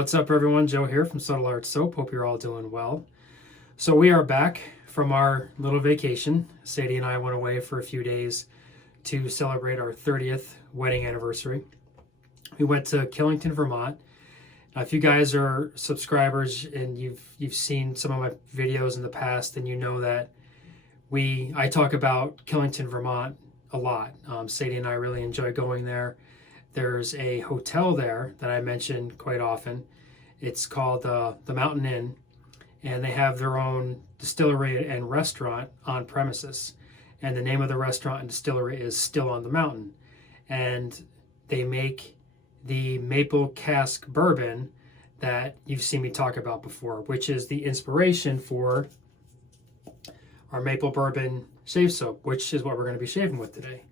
What's up, everyone? Joe here from Subtle Art Soap. Hope you're all doing well. So we are back from our little vacation. Sadie and I went away for a few days to celebrate our 30th wedding anniversary. We went to Killington, Vermont. Now, if you guys are subscribers and you've seen some of my videos in the past, then you know that I talk about Killington, Vermont a lot. Sadie and I really enjoy going there. There's a hotel there that I mention quite often. It's called the Mountain Inn, and they have their own distillery and restaurant on premises. And the name of the restaurant and distillery is Still on the Mountain. And they make the maple cask bourbon that you've seen me talk about before, which is the inspiration for our maple bourbon shave soap, which is what we're going to be shaving with today.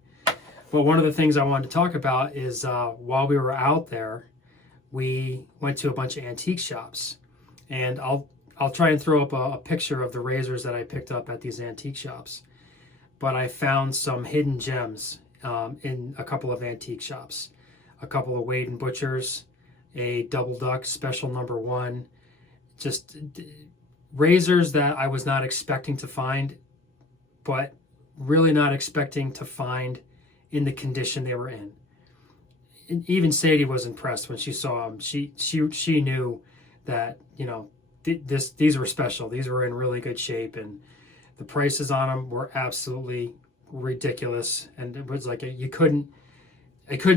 Well, one of the things I wanted to talk about is while we were out there, we went to a bunch of antique shops, and I'll try and throw up a picture of the razors that I picked up at these antique shops. But I found some hidden gems in a couple of antique shops, a couple of Wade and Butchers, a Double Duck Special #1, just razors that I was not expecting to find, but really not expecting to find in the condition they were in. And even Sadie was impressed when she saw them. She knew that, you know, these were special. These were in really good shape, and the prices on them were absolutely ridiculous. And it was like I couldn't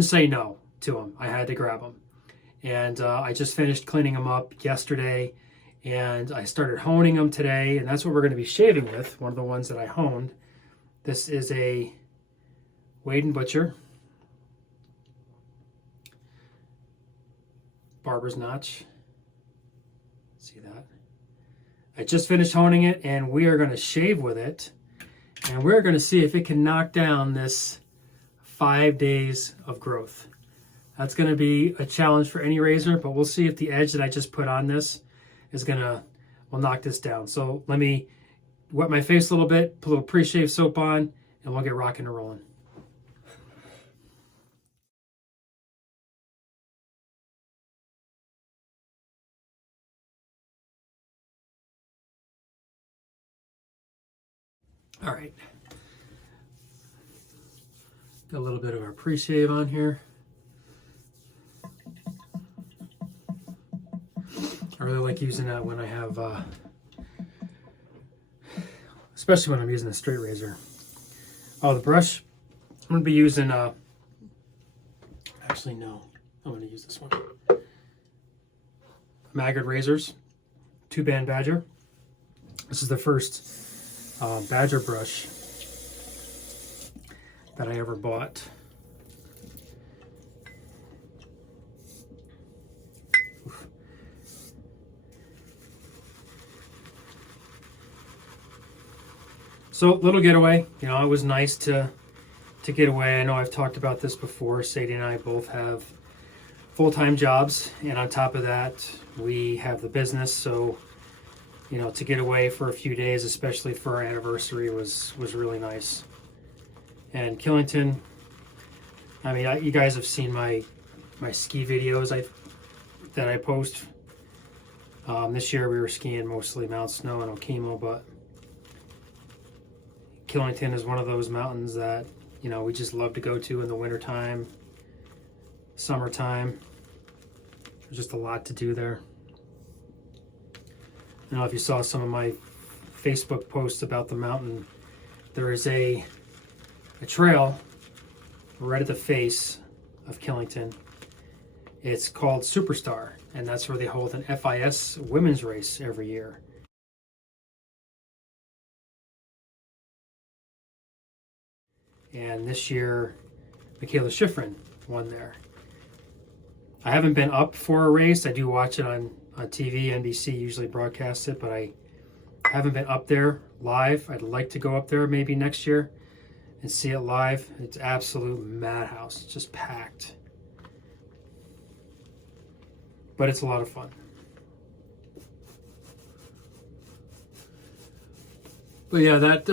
say no to them. I had to grab them. And I just finished cleaning them up yesterday, and I started honing them today, and that's what we're going to be shaving with. One of the ones that I honed. This is a Wade and Butcher barber's notch. See that? I just finished honing it, and we are going to shave with it, and we're going to see if it can knock down this 5 days of growth. That's going to be a challenge for any razor, but we'll see if the edge that I just put on this will knock this down. So let me wet my face a little bit, put a little pre-shave soap on, and we'll get rocking and rolling. All right, got a little bit of our pre-shave on here. I really like using that when I have, especially when I'm using a straight razor. Oh, the brush, I'm going to be using, actually no, I'm going to use this one. Maggard razors, 2-band Badger. This is the first Badger brush that I ever bought. Oof. So little getaway, you know, it was nice to get away. I know I've talked about this before. Sadie and I both have full-time jobs, and on top of that, we have the business. So, you know, to get away for a few days, especially for our anniversary, was really nice. And Killington, I mean, you guys have seen my ski videos that I post. This year we were skiing mostly Mount Snow and Okemo, but Killington is one of those mountains that, you know, we just love to go to in the wintertime, summertime. There's just a lot to do there. I don't know if you saw some of my Facebook posts about the mountain. There is a trail right at the face of Killington. It's called Superstar, and that's where they hold an FIS women's race every year. And this year, Michaela Schifrin won there. I haven't been up for a race. I do watch it on TV. NBC usually broadcasts it, but I haven't been up there live. I'd like to go up there maybe next year and see it live. It's absolute madhouse. It's just packed. But it's a lot of fun. But yeah, that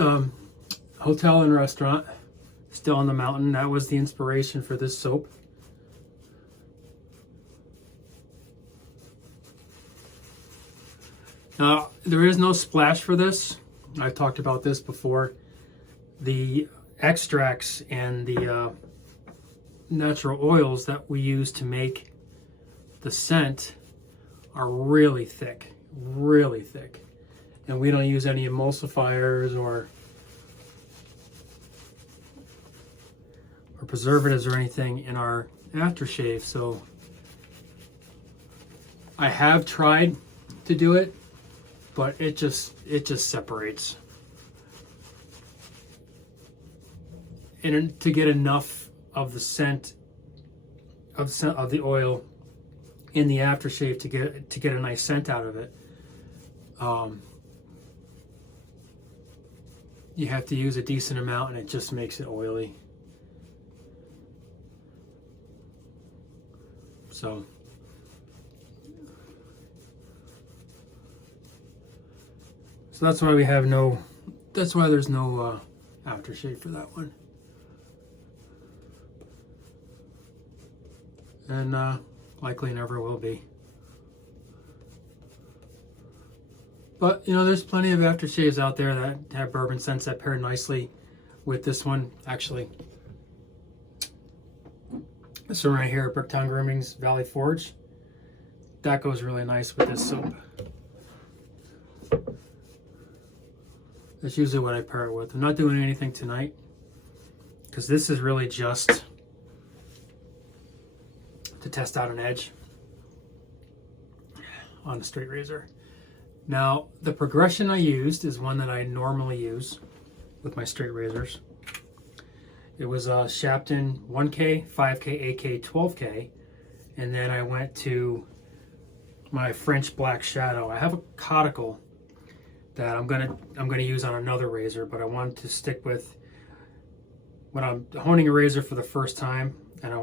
hotel and restaurant, Still on the Mountain, that was the inspiration for this soap. There is no splash for this. I've talked about this before. The extracts and the natural oils that we use to make the scent are really thick, and we don't use any emulsifiers or preservatives or anything in our aftershave. So I have tried to do it, but it just separates. And to get enough of the scent of the oil in the aftershave to get a nice scent out of it, you have to use a decent amount, and it just makes it oily. So that's why there's no aftershave for that one. And likely never will be. But there's plenty of aftershaves out there that have bourbon scents that pair nicely with this one. Actually, this one right here at Bricktown Grooming's Valley Forge, that goes really nice with this soap. That's usually what I pair it with. I'm not doing anything tonight because this is really just to test out an edge on a straight razor. Now, the progression I used is one that I normally use with my straight razors. It was a Shapton 1K, 5K, 8K, 12K, and then I went to my French Black Shadow. I have a conical that I'm gonna use on another razor, but I wanted to stick with when I'm honing a razor for the first time, and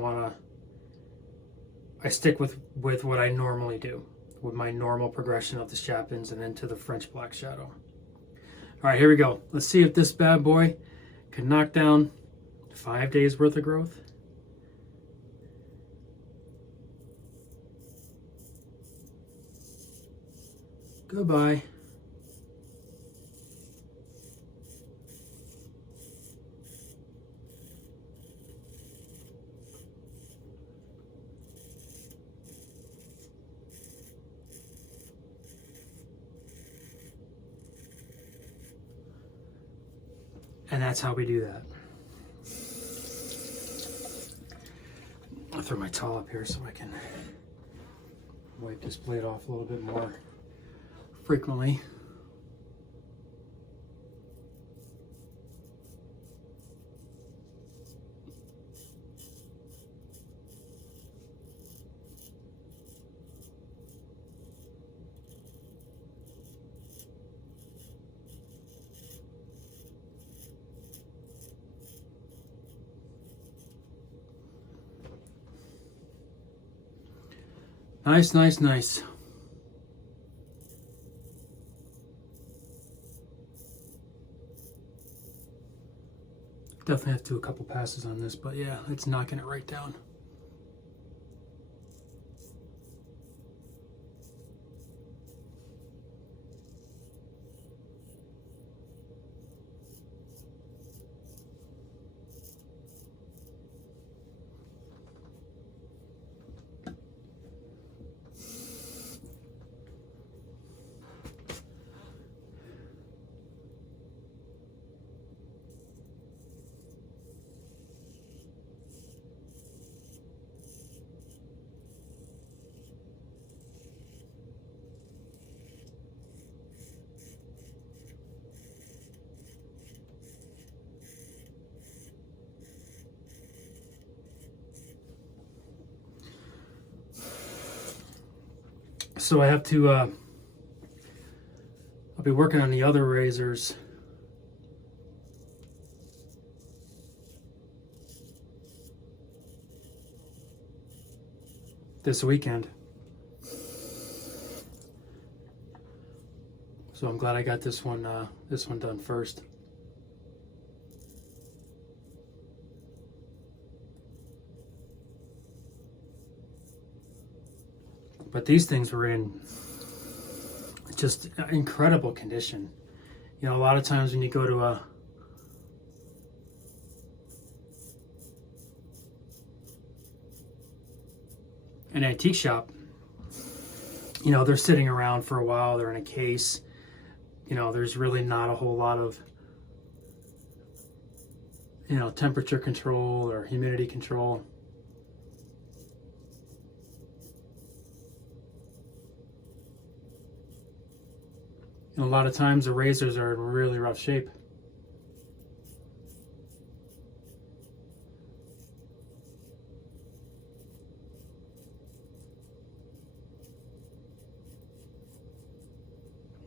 I stick with what I normally do, with my normal progression of the Shaptons and then to the French Black Shadow. All right, here we go. Let's see if this bad boy can knock down 5 days worth of growth. Goodbye. And that's how we do that. I'll throw my towel up here so I can wipe this blade off a little bit more frequently. Nice, nice, nice. Definitely have to do a couple passes on this, but yeah, it's knocking it right down. So I have to, I'll be working on the other razors this weekend. So I'm glad I got this one done first. But these things were in just incredible condition. You know, a lot of times when you go to an antique shop, you know, they're sitting around for a while, they're in a case, you know, there's really not a whole lot of, you know, temperature control or humidity control. And a lot of times the razors are in really rough shape.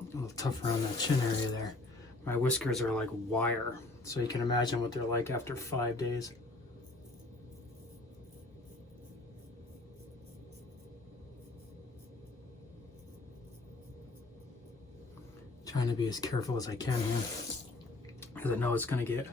A little tough around that chin area there. My whiskers are like wire, so you can imagine what they're like after 5 days. Trying to be as careful as I can here, because I know it's going to get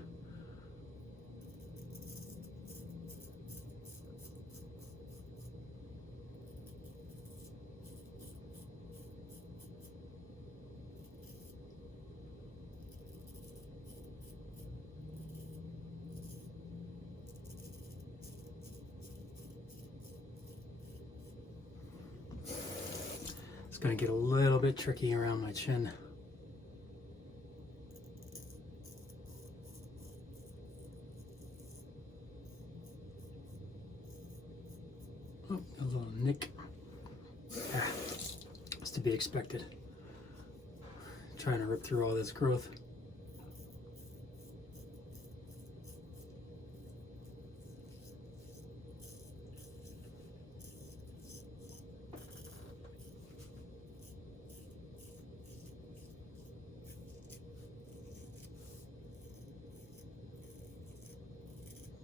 a little bit tricky around my chin. Oh, a little nick. Ah, it's to be expected. Trying to rip through all this growth.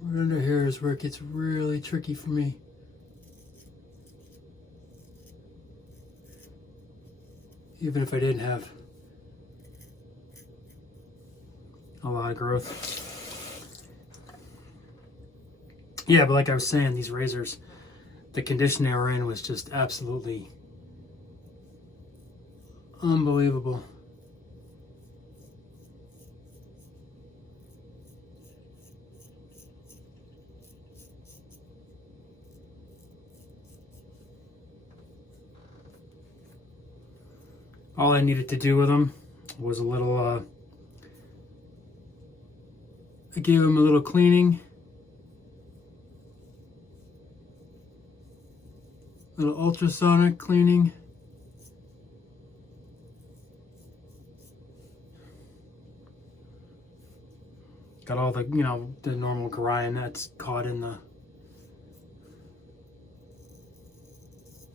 Right under here is where it gets really tricky for me. Even if I didn't have a lot of growth. Yeah, but like I was saying, these razors, the condition they were in was just absolutely unbelievable. All I needed to do with them was a little, I gave them a little cleaning, little ultrasonic cleaning. Got all the, you know, the normal grime that's caught in the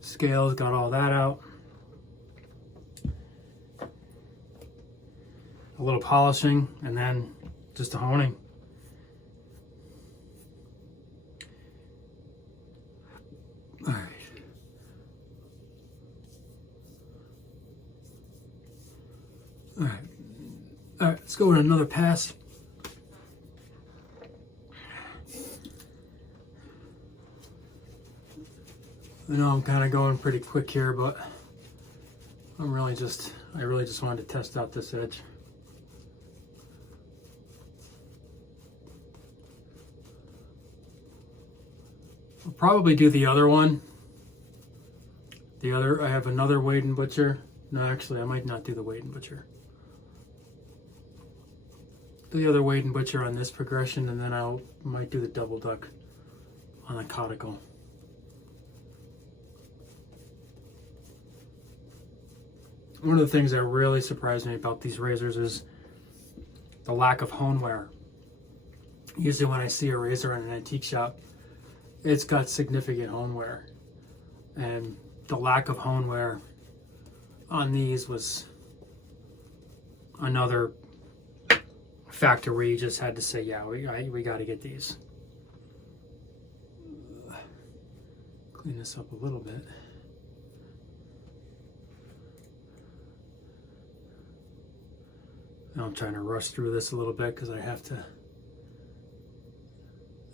scales, got all that out. A little polishing, and then just a honing. All right. All right. All right, let's go with another pass. I know I'm kind of going pretty quick here, but I really just wanted to test out this edge. I'll probably do the other one. I have another Wade and Butcher. No, actually, I might not do the Wade and Butcher. Do the other Wade and Butcher on this progression, and then might do the double duck on the caudicle. One of the things that really surprised me about these razors is the lack of hone wear. Usually when I see a razor in an antique shop, it's got significant hone wear, and the lack of hone wear on these was another factor where you just had to say, yeah, we got to get these. Clean this up a little bit. Now I'm trying to rush through this a little bit because I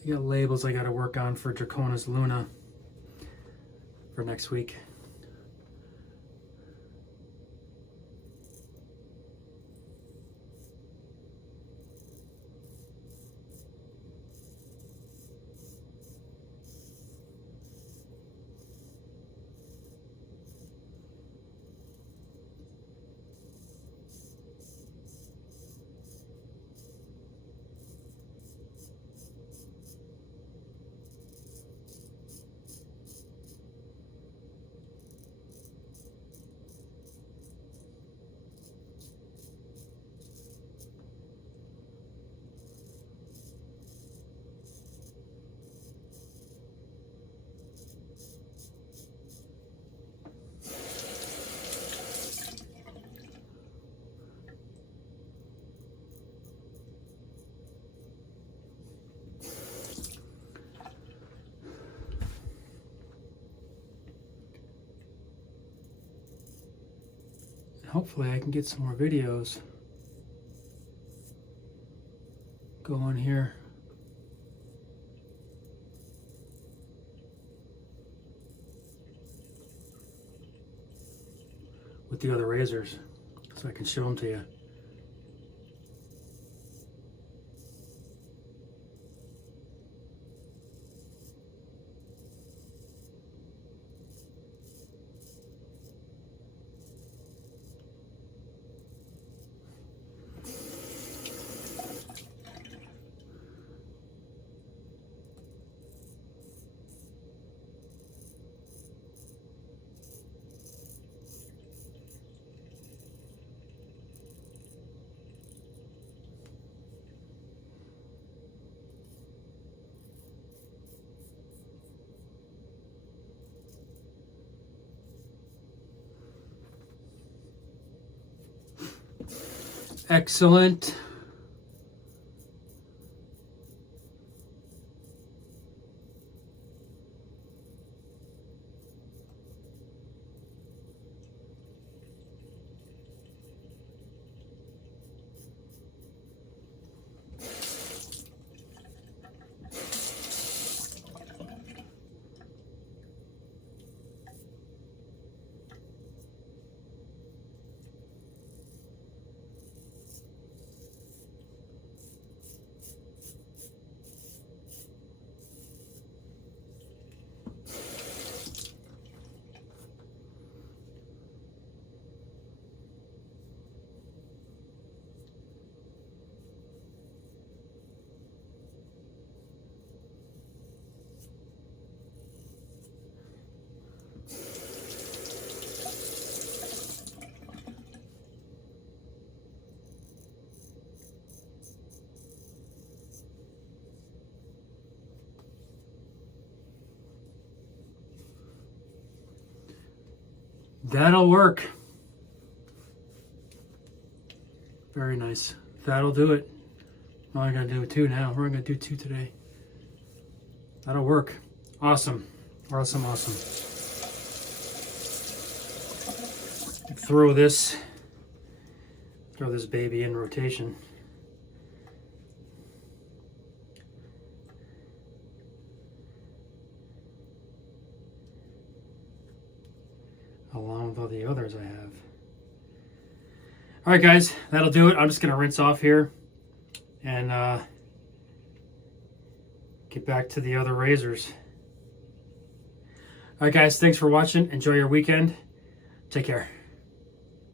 got labels I got to work on for Draconis Luna for next week. hopefully I can get some more videos going here. With the other razors, so I can show them to you. Excellent. That'll work. Very nice. That'll do it. Now I gotta do 2 now. We're gonna do 2 today. That'll work. Awesome. Awesome, awesome. Throw this baby in rotation. Along with all the others I have. All right, guys, that'll do it. I'm just gonna rinse off here and get back to the other razors. All right, guys, thanks for watching. Enjoy your weekend. Take care.